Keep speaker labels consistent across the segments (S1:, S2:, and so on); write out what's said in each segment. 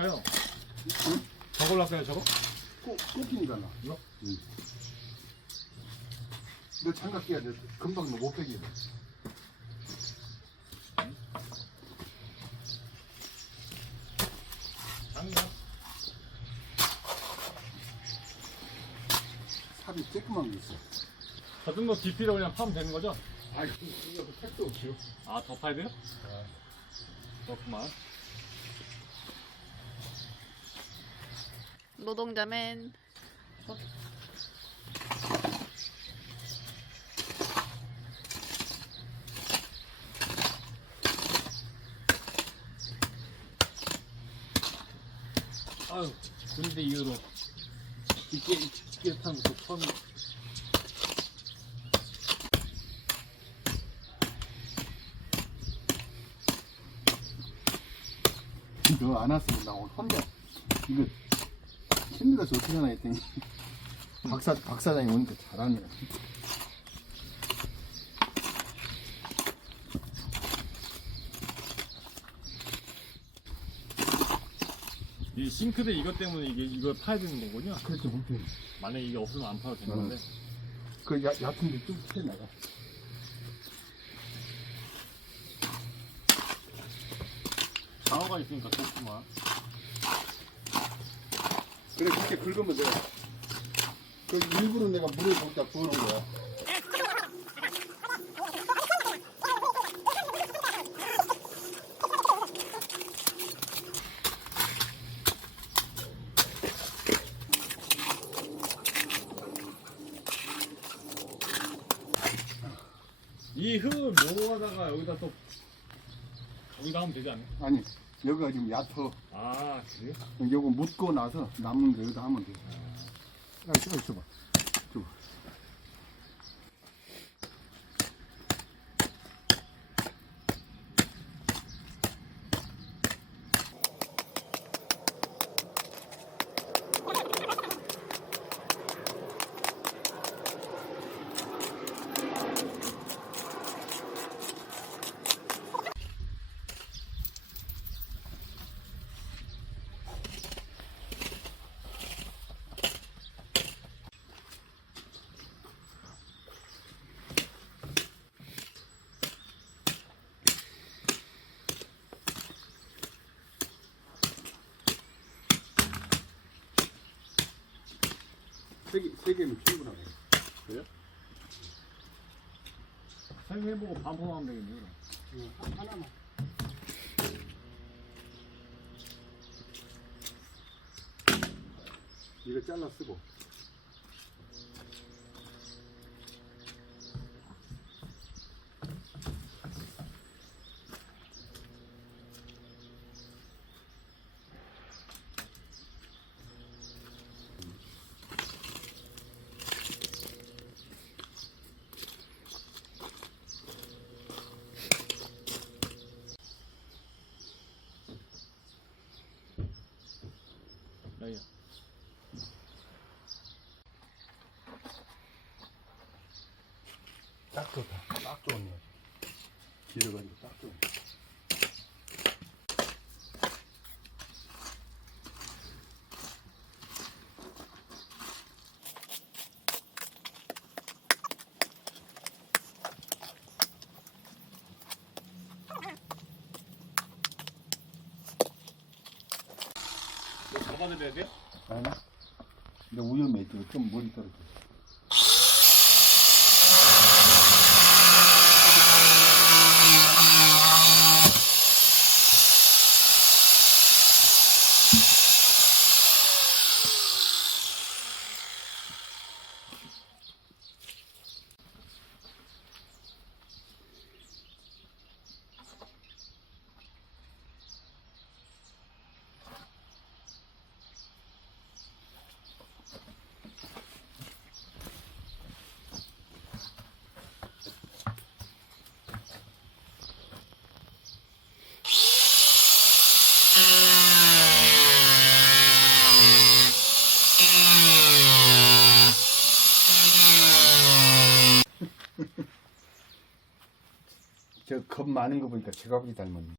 S1: 할까요? 저걸로 할까요, 저거?
S2: 꼭, 꼭긴잖아.
S1: 이거?
S2: 응. 너 장갑 끼야 돼. 금방 너못 빼게.
S1: 장갑.
S2: 삽이 쬐끄만 게 있어.
S1: 젖은 거 깊이로 그냥 파면 되는 거죠?
S2: 아, 이거 그 택도 없죠.
S1: 아, 더 파야 돼요? 그렇구만.
S3: 노동자맨
S1: 아유, 근데 이후로 이게 이게 타는 것도 처음.
S2: 너안 왔으면 나 오늘 혼자 이거 어떻게 하나 했더니 박사 박사장이 오니까 잘하네.
S1: 이 싱크대 이것 때문에 이게 이걸 파야 되는 거군요.
S2: 그렇죠, 못해.
S1: 만약에 이게 없으면 안 파도 되는 건데.
S2: 그 야, 얕은 데쭉 튀어나가.
S1: 장어가 있으니까 좋구만.
S2: 그래 그렇게 긁으면 돼. 그 일부러 내가 물을 거기다 부어놓은 거야.
S1: 이 흙을 모아다가 여기다 또 여기다 하면 되지 않나?
S2: 아니 여기가 지금 얕어.
S1: 아, 그래요?
S2: 요거 묻고 나서 남은 거 여기다 하면 돼. 야, 있어봐, 있어봐. 세, 개, 세 개면 충분하네. 그래요?
S1: 설명해보고 반품하면 되겠네요. 그럼.
S2: 응, 하나만. 이거 잘라 쓰고. 딱 좋다. 딱 좋네. 길어가지고 딱 좋네.
S1: 이거 잡아드려야 돼요?
S2: 아니, 근데 위험해. 지금 좀 머리 떨어져. 저 겁 많은 거 보니까 제가 보기 닮았네.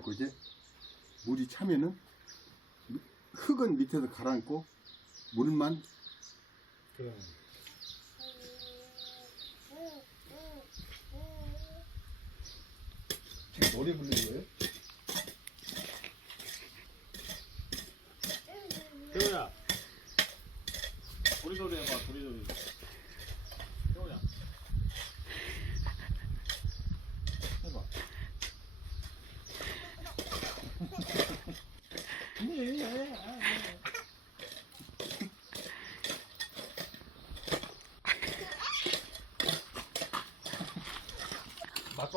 S2: 그래갖고 이제 물이 차면은 흙은 밑에서 가라앉고 물만
S1: 그래.
S2: 지금 노래 부르는 거예요?
S1: 태호야. 도리도리 해봐, 도리도리.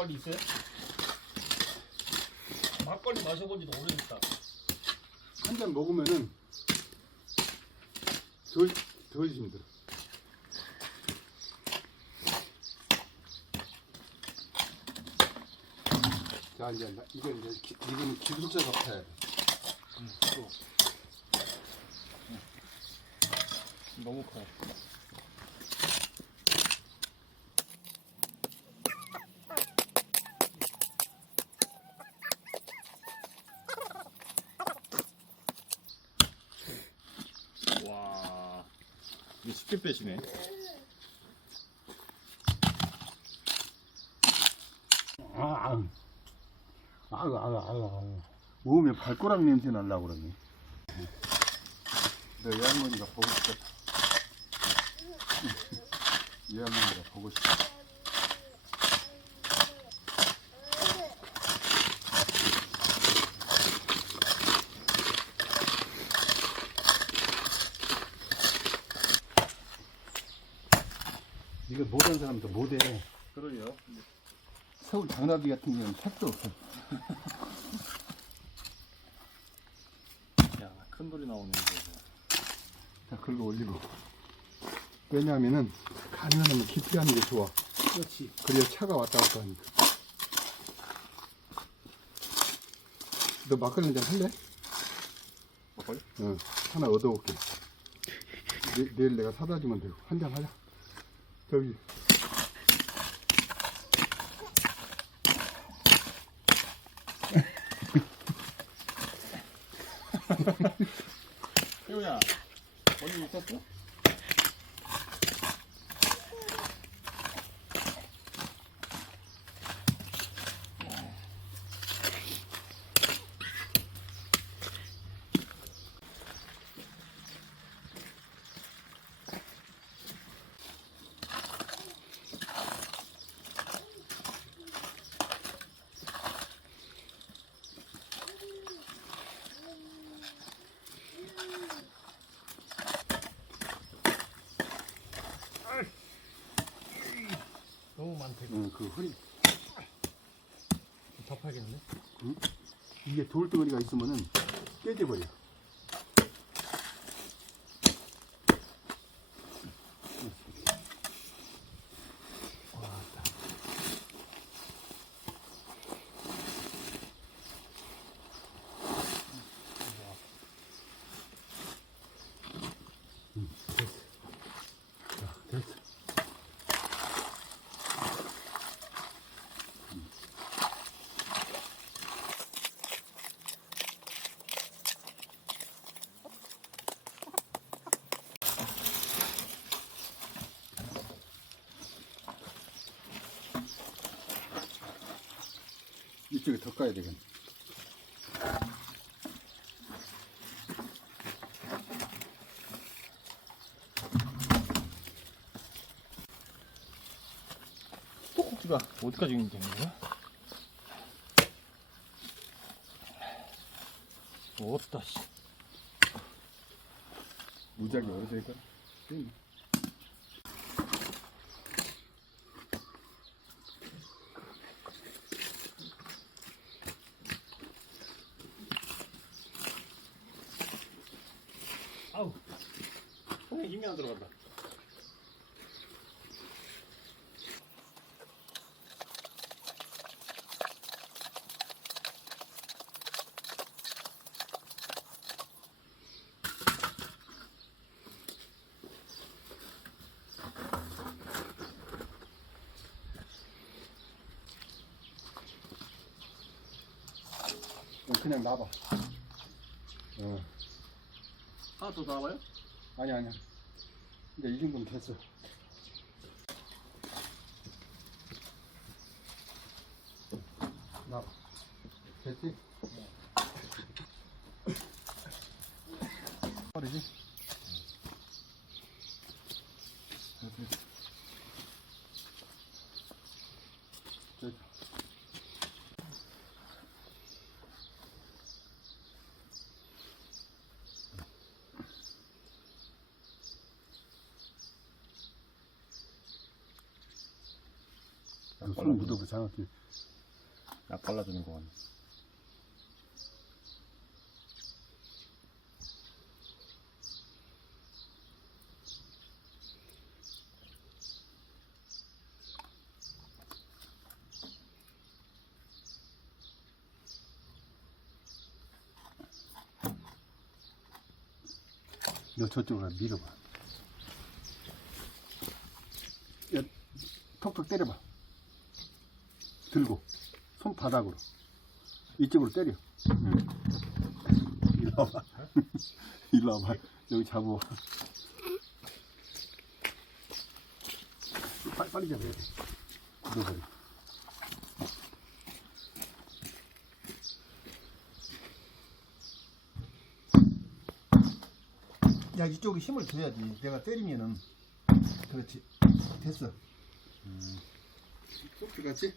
S1: 막걸리 있어요? 막걸리 마셔본 지도 오래됐다.
S2: 한 잔 먹으면은 덜, 덜 힘들어. 자, 이제, 나- 이건 이제, 기, 이거는 기술자 같아야 돼.
S1: 너무 커. 와, 쉽게 빼시네.
S2: 아, 아, 아, 아, 아, 먹으면 발꼬락 냄새 날라고 그러네. 너 외할머니가 보고 싶다. 외할머니가 보고 싶다. 못한 사람도 못해.
S1: 그러게요.
S2: 서울 장나비 같은 경우는 택도 없어.
S1: 야, 큰 돌이 나오네.
S2: 자, 긁어 올리고. 왜냐하면은, 가능하면 깊이 하는 게 좋아.
S1: 그렇지.
S2: 그래야 차가 왔다 갔다 하니까. 너 막걸리 한잔 할래?
S1: 막걸리?
S2: 응, 하나 얻어올게. 내, 내일 내가 사다 주면 되고. 한 잔 하자. 저기,
S1: 태호야, 언니 있었어?
S2: 응, 그 허리.
S1: 접하겠는데?
S2: 이게 돌덩어리가 있으면은 깨져버려. 응, 됐어. 자, 됐어. 이쪽에 더 까야 되겠네.
S1: 꼭꼭지가 어디까지 되는 거야? 없다, 씨.
S2: 무작위.
S1: 아
S2: 그냥 놔봐. 어.
S3: 하나 더 나와요?
S2: 아니 아니야. 이제 이 정도면 됐어. 나 됐지? 됐지? 손 묻어보 장학기.
S3: 약 발라주는 거 같네.
S2: 너 저쪽으로 밀어봐. 야, 톡톡 때려봐. 들고 손바닥으로 이쪽으로 때려. 일로 와봐. 일로 와봐. 여기 잡어. 빨리 빨리 잡아야 돼. 묻어버려. 야 이쪽에 힘을 줘야지. 내가 때리면은 그렇지. 됐어. 소프 같지?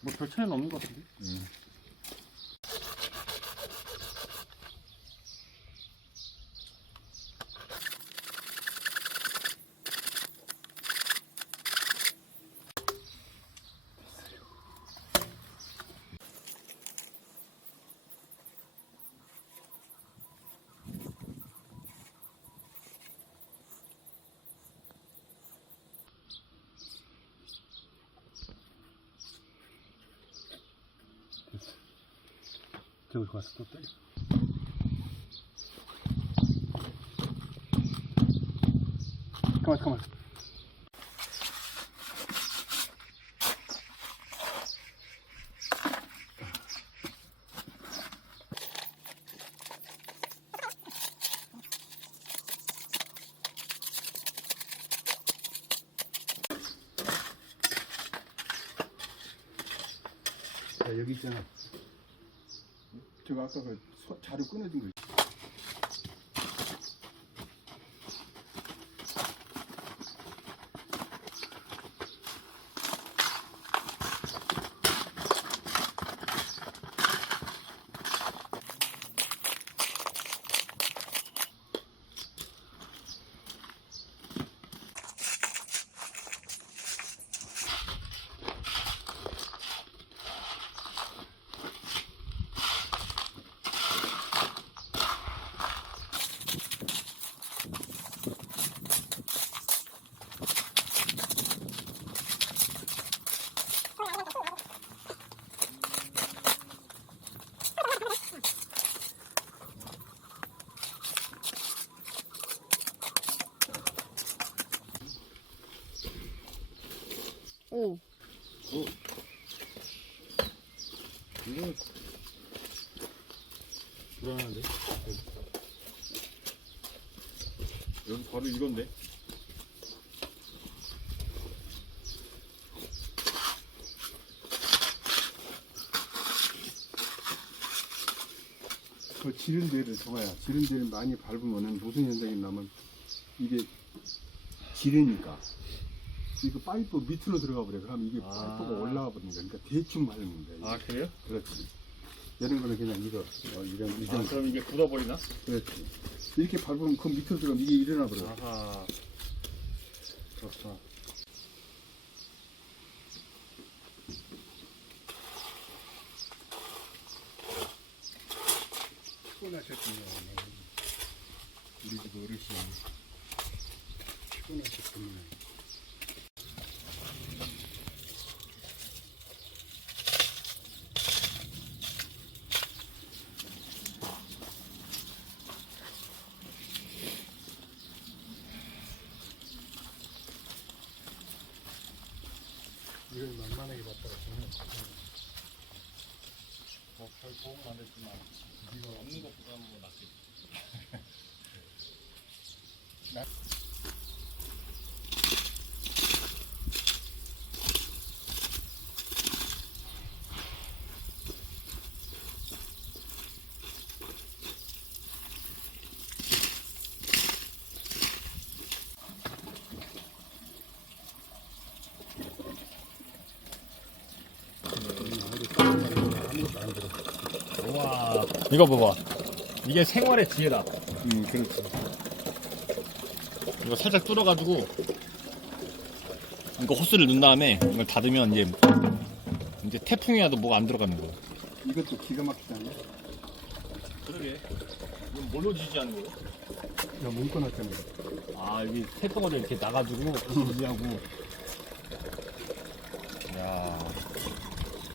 S3: 뭐 별 차이는 없는 것 같은데?
S2: 가서 또 때려. 가만 가만. 자 여기 있잖아. 아까 그 소- 자료 끊어진 거
S1: 바로 이건데?
S2: 그 지른 데를 줘봐야 지른 데를 많이 밟으면은 무슨 현상이 나면 이게 지르니까 이거 파이프 밑으로 들어가 버려 그럼 이게
S1: 아.
S2: 파이프가 올라가 거야 그러니까 대충 밟는 거야 이게.
S1: 아 그래요?
S2: 그렇지 이런 거는 그냥 이거 어, 이런
S1: 아
S2: 이런.
S1: 그럼 이게 굳어버리나?
S2: 그렇지. 이렇게 밟으면 그 밑으로 들어가면 이게 일어나 버려.
S1: 아하. 그렇구나.
S2: 피곤하셨군요. 우리 집 어르신. 피곤하셨군요 이걸 만만하게 봤다가 정말
S3: 도움은 안 됐지만
S1: 없는 것보다 뭐 낫지. 와 이거 봐봐 이게 생활의 지혜다
S2: 음, 그렇지.
S1: 이거 살짝 뚫어가지고 이거 호스를 넣은 다음에 이걸 닫으면 이제 이제 태풍이 와도 뭐가 안 들어가는 거야
S2: 이것도 기가 막히지 않냐?
S1: 그러게 이건 뭘로 지지하는 거예요?
S2: 야, 문꺼놨잖아.
S1: 아 여기 태풍을 이렇게 나가지고 지지하고